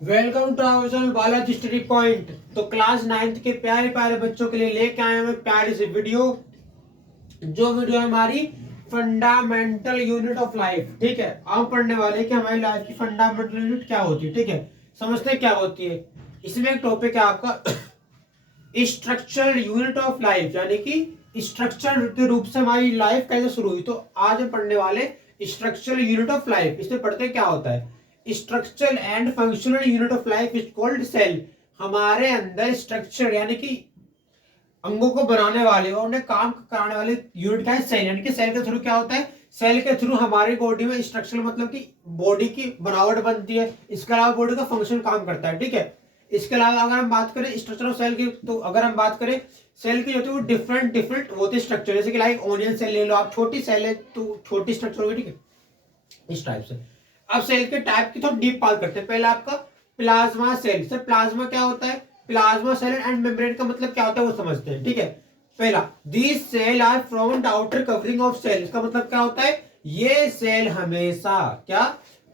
Welcome to our channel Balaji study point. तो class 9th के प्यारे प्यारे बच्चों के लिए लेके आए हैं प्यारी सी वीडियो। जो वीडियो हमारी फंडामेंटल यूनिट ऑफ लाइफ, ठीक है। हम पढ़ने वाले कि हमारी लाइफ की फंडामेंटल यूनिट क्या होती है, ठीक है। समझते क्या होती है। इसमें एक टॉपिक है आपका स्ट्रक्चरल यूनिट ऑफ लाइफ, यानी कि स्ट्रक्चर के रूप से हमारी लाइफ कैसे शुरू हुई। तो आज हम पढ़ने वाले स्ट्रक्चरल यूनिट ऑफ लाइफ। इसमें पढ़ते क्या होता है। Structural and functional unit of life is called cell. हमारे अंदर स्ट्रक्चर यानी कि अंगों को बनाने वाले और उन्हें काम कराने वाले यूनिट का है सेल। यानी कि सेल के थ्रू क्या होता है, सेल के थ्रू हमारी बॉडी में स्ट्रक्चर मतलब कि बॉडी की बनावट बनती है। इसके अलावा बॉडी का फंक्शन काम करता है, ठीक है। इसके अलावा अगर हम बात करें स्ट्रक्चर ऑफ सेल की, तो अगर हम बात करें सेल की होती है वो डिफरेंट डिफरेंट होती है स्ट्रक्चर। जैसे कि लाइक ओनियन सेल ले लो आप, छोटी सेल है तो छोटी स्ट्रक्चर होगी, ठीक है, इस टाइप से। अब सेल के टाइप की थोड़ा डीप बात करते हैं। पहले आपका प्लाज्मा सेल। सर प्लाज्मा क्या होता है, प्लाज्मा सेल एंड मेम्ब्रेन का मतलब क्या होता है वो समझते हैं, ठीक है। पहला, these cell are from the outer covering of cell. इसका मतलब क्या होता है, ये सेल हमेशा क्या,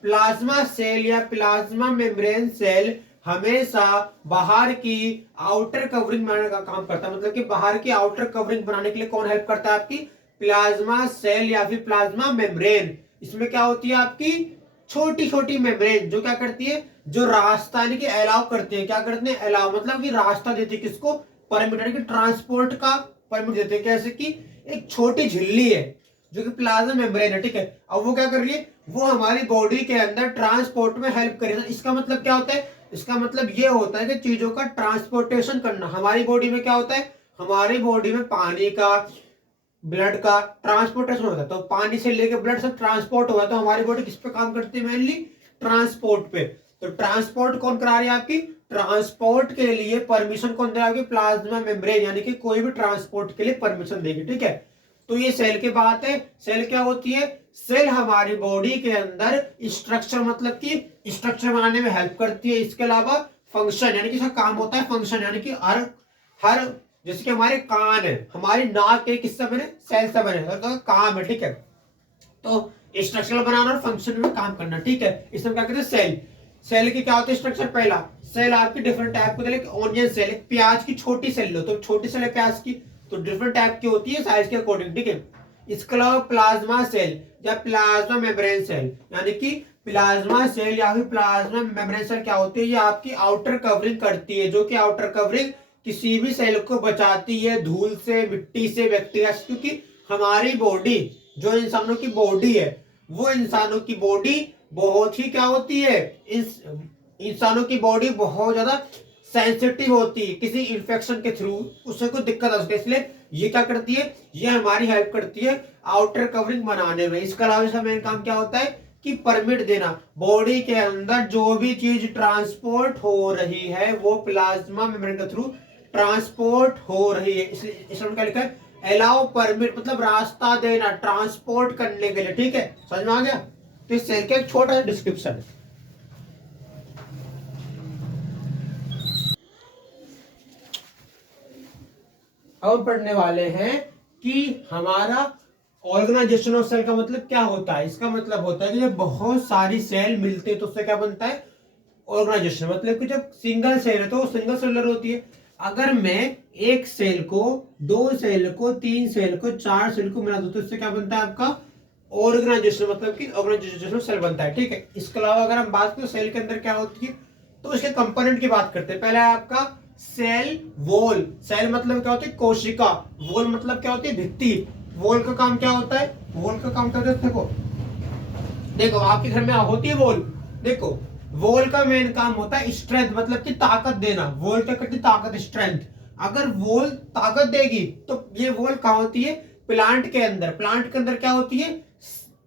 प्लाज्मा सेल या प्लाज्मा मेम्ब्रेन सेल हमेशा बाहर की आउटर कवरिंग बनाने का काम करता है। मतलब कि बाहर की आउटर कवरिंग बनाने के लिए कौन हेल्प करता है, आपकी प्लाज्मा सेल या फिर प्लाज्मा मेम्ब्रेन। इसमें क्या होती है आपकी छोटी छोटी मेम्ब्रेन, जो क्या करती है, जो रास्ता यानी कि अलाउ करती है। क्या करते हैं, अलाउ मतलब कि रास्ता देती है किसको, परमिट यानी कि ट्रांसपोर्ट का परमिट देते हैं। कैसे कि एक छोटी झिल्ली है जो कि प्लाज्मा मेम्ब्रेन है, ठीक है। अब वो क्या कर रही है, वो हमारी बॉडी के अंदर ट्रांसपोर्ट में हेल्प करेगी। इसका मतलब क्या होता है, इसका मतलब ये होता है कि चीजों का ट्रांसपोर्टेशन करना। हमारी बॉडी में क्या होता है, हमारी बॉडी में पानी का, ब्लड का ट्रांसपोर्टेशन होता है। तो पानी से लेके ब्लड सब ट्रांसपोर्ट हुआ, तो हमारी बॉडी किस पे काम करती है, मेनली ट्रांसपोर्ट पे। तो ट्रांसपोर्ट कौन करा रही है, आपकी ट्रांसपोर्ट के लिए परमिशन कौन दे रहा है, प्लाज्मा मेम्ब्रेन, यानी कि कोई भी ट्रांसपोर्ट के लिए परमिशन देगी, ठीक है। तो ये सेल की बात है। सेल क्या होती है, सेल हमारी बॉडी के अंदर स्ट्रक्चर मतलब कि स्ट्रक्चर बनाने में हेल्प करती है। इसके अलावा फंक्शन यानी कि इसका काम होता है फंक्शन, यानी कि हर हर जैसे कि हमारे कान है, हमारी नाक के किससे बने, सेल से बने, तो काम है, ठीक है। तो स्ट्रक्चर बनाना और फंक्शन में काम करना, ठीक है। इसमें क्या कहते हैं, सेल। सेल की क्या होती है स्ट्रक्चर। पहला, सेल आपकी डिफरेंट टाइप को, ऑनियन सेल, एक प्याज की छोटी सेल लो, तो छोटी सेल है प्याज की, तो डिफरेंट टाइप की होती है साइज के अकॉर्डिंग, ठीक है। इसके अलावा प्लाज्मा सेल या प्लाज्मा मेम्ब्रेन सेल, यानी कि प्लाज्मा सेल या फिर प्लाज्मा मेम्ब्रेन सेल क्या होती है, ये आपकी आउटर कवरिंग करती है, जो कि आउटर कवरिंग किसी भी सेल को बचाती है धूल से, मिट्टी से, बैक्टीरिया से। क्योंकि हमारी बॉडी, जो इंसानों की बॉडी है, वो इंसानों की बॉडी बहुत ही क्या होती है, इस इंसानों की बॉडी बहुत ज्यादा सेंसिटिव होती है किसी इंफेक्शन के थ्रू, उससे कोई दिक्कत आ सकती है। इसलिए ये क्या करती है, ये हमारी हेल्प करती है आउटर कवरिंग बनाने में। इसके अलावा इसका मेन काम क्या होता है कि परमिट देना, बॉडी के अंदर जो भी चीज ट्रांसपोर्ट हो रही है वो प्लाज्मा मेम्ब्रेन के थ्रू ट्रांसपोर्ट हो रही है। इसलिए इसमें क्या लिखा है, अलाउ परमिट मतलब रास्ता देना ट्रांसपोर्ट करने के लिए, ठीक है। समझ में आ गया। तो इस सेल का एक छोटा सा डिस्क्रिप्शन है। अब पढ़ने वाले हैं कि हमारा ऑर्गेनाइजेशन ऑफ सेल का मतलब क्या होता है। इसका मतलब होता है कि जब बहुत सारी सेल मिलती है तो उससे क्या बनता है, ऑर्गेनाइजेशन। मतलब कि जब सिंगल सेल है तो वो सिंगल सेलर होती है। अगर मैं एक सेल को, दो सेल को, तीन सेल को, चार सेल को मिला दूं तो इससे क्या बनता है, आपका ऑर्गेनाइजेशन, मतलब कि ऑर्गेनाइजेशन सेल बनता है, ठीक है। इसके अलावा अगर हम बात करें सेल के अंदर क्या होती है, तो इसके कंपोनेंट की बात करते हैं। पहला है आपका सेल वॉल। सेल मतलब क्या होती है, कोशिका। वॉल मतलब क्या होती है, भित्ति। वॉल का काम क्या होता है, वॉल का काम क्या होता है, देखो देखो आपके घर में होती है वॉल। देखो वॉल का मेन काम होता है स्ट्रेंथ, मतलब कि ताकत देना। वॉल क्या करती है, ताकत, स्ट्रेंथ। अगर वॉल ताकत देगी तो ये वॉल कहाँ होती है, प्लांट के अंदर। प्लांट के अंदर क्या होती है,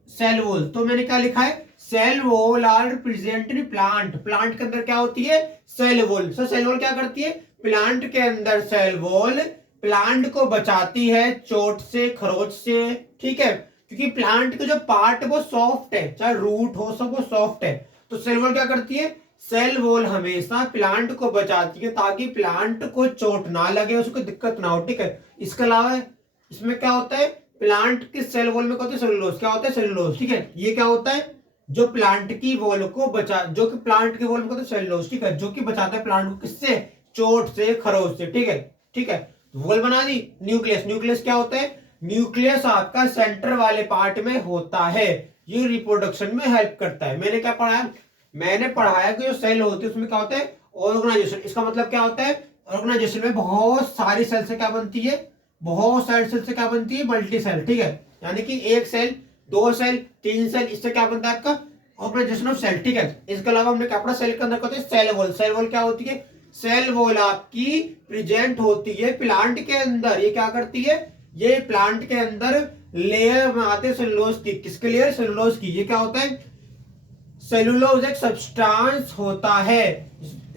सेल वॉल। तो मैंने क्या लिखा है, cell wall are present in plant. Plant के अंदर क्या होती है, cell wall. So cell wall क्या करती है, प्लांट के अंदर सेल वॉल प्लांट को बचाती है चोट से, खरोच से, ठीक है। क्योंकि प्लांट के जो पार्ट वो सॉफ्ट है, चाहे रूट हो सब वो सॉफ्ट है। तो सेल वॉल क्या करती है, सेल वॉल हमेशा प्लांट को बचाती है ताकि प्लांट को चोट ना लगे, उसको दिक्कत ना हो, ठीक है। इसके अलावा इसमें क्या होता है, प्लांट के सेल वॉल में क्या होता है, सेलुलोज। क्या होता है, सेलुलोज, ठीक है। ये क्या होता है, जो प्लांट की वॉल को बचा, जो कि प्लांट की वॉल को तो सेलुलोज, ठीक है, जो कि बचाता है प्लांट को किससे, चोट से, खरोच से, ठीक है, ठीक है। वॉल बना दी। न्यूक्लियस, न्यूक्लियस क्या होता है, न्यूक्लियस आपका सेंटर वाले पार्ट में होता है, ये रिप्रोडक्शन में हेल्प करता है। मैंने क्या पढ़ाया, मैंने पढ़ाया कि जो सेल होती है उसमें क्या होता है, ऑर्गेनाइजेशन। इसका मतलब क्या होता है, ऑर्गेनाइजेशन में बहुत सारी सेल से क्या बनती है, बहुत सारी सेल से क्या बनती है, मल्टी सेल, ठीक है, यानी कि एक सेल, दो सेल, तीन सेल, इससे क्या बनता है आपका ऑर्गेनाइजेशन ऑफ सेल, ठीक है। इसके अलावा हमने क्या पढ़ा, सेल के अंदर होते हैं सेल वॉल। सेल वॉल क्या होती है, सेल वॉल आपकी प्रेजेंट होती है प्लांट के अंदर। ये क्या करती है, ये प्लांट के अंदर लेयर बनाते हैं सेलुलोज की। किसके लेयर, सेलुलोज की। ये क्या होता है, सेलुलोज एक सब्सटेंस होता है,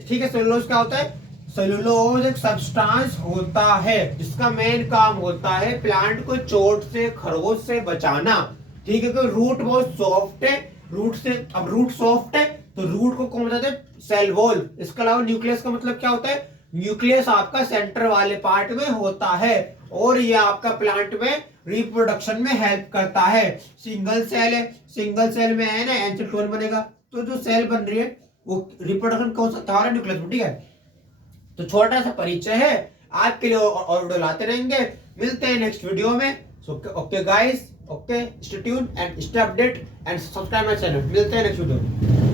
ठीक है। सेलुलोज क्या होता है, सेलुलोज एक सब्सटेंस होता है जिसका मेन काम होता है प्लांट को चोट से, खरोच से बचाना, ठीक है। क्योंकि रूट बहुत सॉफ्ट है, रूट से, अब रूट सॉफ्ट है तो रूट को कौन बताते हैं, सेल वॉल। इसके अलावा न्यूक्लियस का मतलब क्या होता है, न्यूक्लियस आपका सेंटर वाले पार्ट में होता है और ये आपका प्लांट में रिप्रोडक्शन में हेल्प करता है। सिंगल सेल है, सिंगल सेल में है ना एंसिल बनेगा, तो जो सेल बन रही है वो रिप्रोडक्शन कौन सा था, न्यूक्लियस में, ठीक है। तो छोटा सा परिचय है आपके लिए, और वीडियो लाते रहेंगे। मिलते हैं नेक्स्ट वीडियो में। So okay guys, okay, stay tuned and stay update and subscribe my channel. मिलते हैं नेक्स्ट वीडियो में।